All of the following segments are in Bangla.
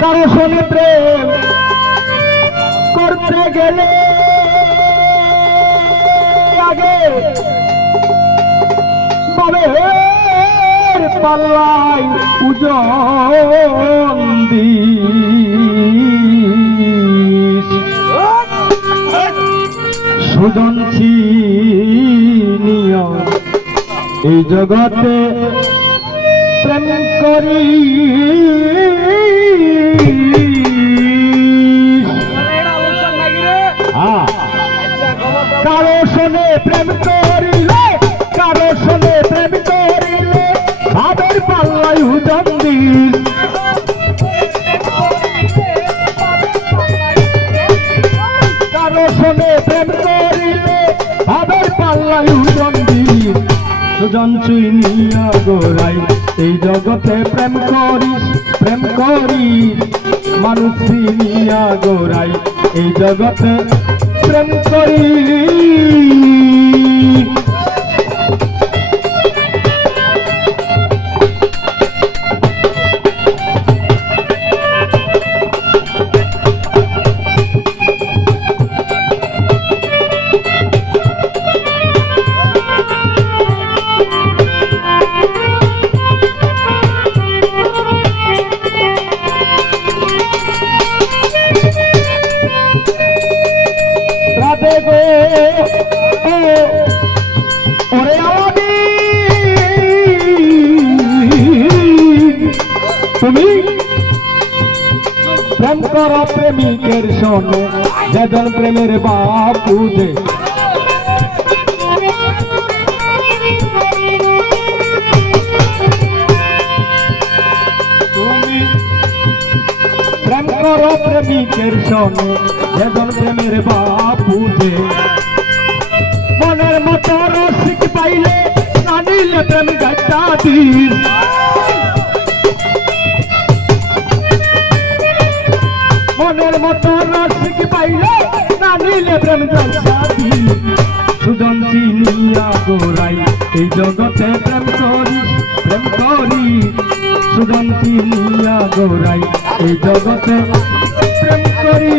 কারো সঙ্গে প্রেম করতে গেলে আগে বাবের পাল্লাই ওজন দিস সুজন চিনিয় এই জগতে প্রেম করি কারো সনে প্রেম করিলে কারো সনে প্রেম করিলে ভাবের পাল্লাই ওজন দিস কারো সনে প্রেম করিলে ভাবের পাল্লাই ওজন দিস সুজন চিনিয়া গোরাই এই জগতে প্রেম করিস মানুষ চিনিয়া গোরাই এই জগতে প্রেম করিস তুমি প্রেম করা প্রেমিকের শোনে যেজন প্রেমের বাপু দে তুমি প্রেম করো প্রেমিকের শোনে যেজন প্রেমের বাপু দে মনের মতো রসিক পাইলে না নিলে প্রেম গাইতা দিস মনের মতো রসিক পাইলে না নিলে প্রেম গাইতা দিস সুজন চিনিয়া গোরাই এই জগতে প্রেম করি সুজন চিনিয়া গোরাই এই জগতে প্রেম করি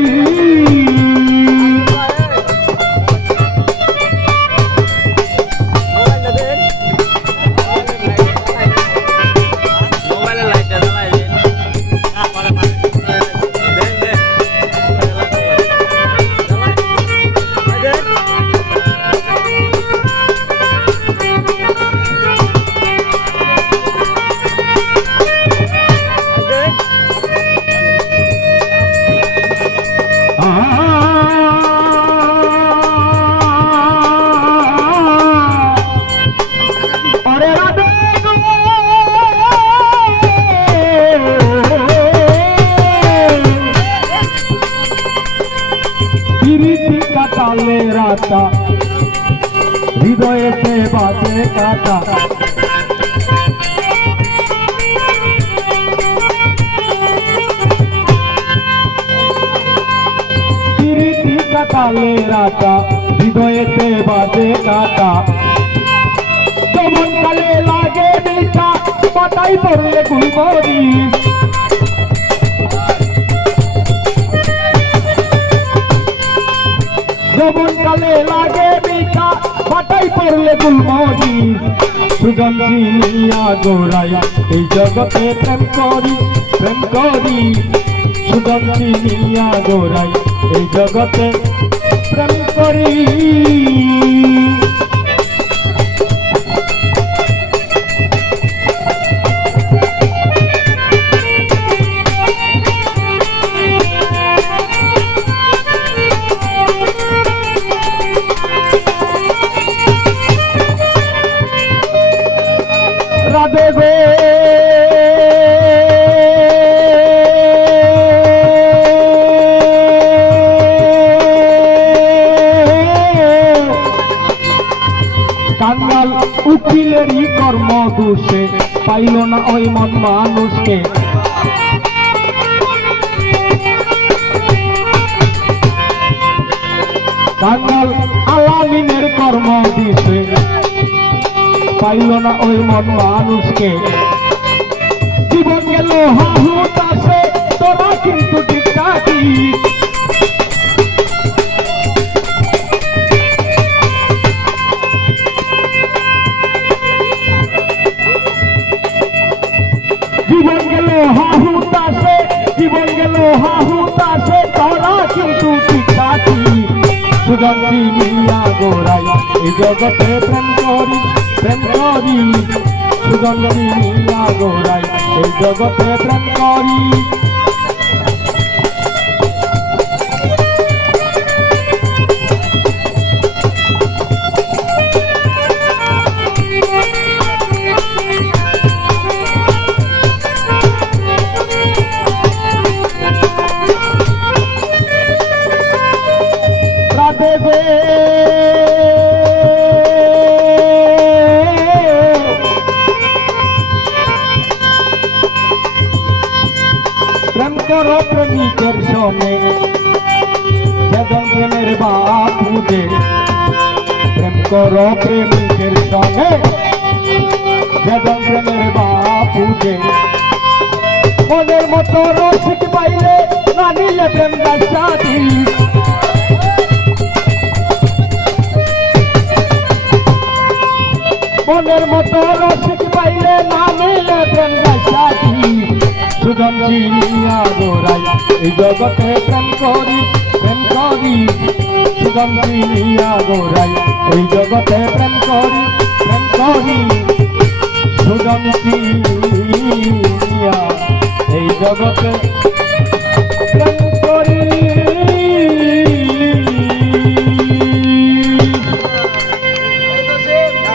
কাটালে রাতা হৃদয়েতে বাজে কাটা প্রীতি কাটালে রাতা হৃদয়েতে বাজে কাটা যেমন কালে লাগে মিঠা পাতাই পড়লে গুলমরি যৌবন কালে লাগে মিঠা পাতাই পড়লে গুলমরি সুজন চিনিয়া গোরাই এই জগতে প্রেম করি সুজন চিনিয়া গোরাই এই জগতে প্রেম করি রাধে গো কাঙ্গাল উকিলেরই কর্ম দোষে পাইল না ওই মন মানুষকে কাঙ্গাল আলামিনের কর্ম দিছে পাইল না ওই মন মানুষকে জীবন গেল হাহুতাসে তোরা কিন্তু ঠিকঠাকই। জীবন গেল হাহুতাসে, জীবন গেল হাহুতাসে, তোরা কিন্তু ঠিকঠাকই। সুজন চিনিয়া গোরাই এই জগতে প্রেম করি, প্রেম করি। সুজন চিনিয়া গোরাই এই জগতে প্রেম করি। প্রেম করো প্রেমিকের সঙ্গে, সেজন প্রেমের বাপুজে। প্রেম করো প্রেমিকের সঙ্গে, সেজন প্রেমের বাপুজে। মনের মতো রসিক পাইলে না নিলে প্রেম গাছাদি। মনের মতো রসিক পাইলে না নিলে প্রেম গাছাদি। সুজন চিনিয়া গোরাই এই জগতে প্রেম করি, প্রেম করি। সুজন চিনিয়া গোরাই এই জগতে প্রেম করি, প্রেম করি। সুজন চিনিয়া এই জগতে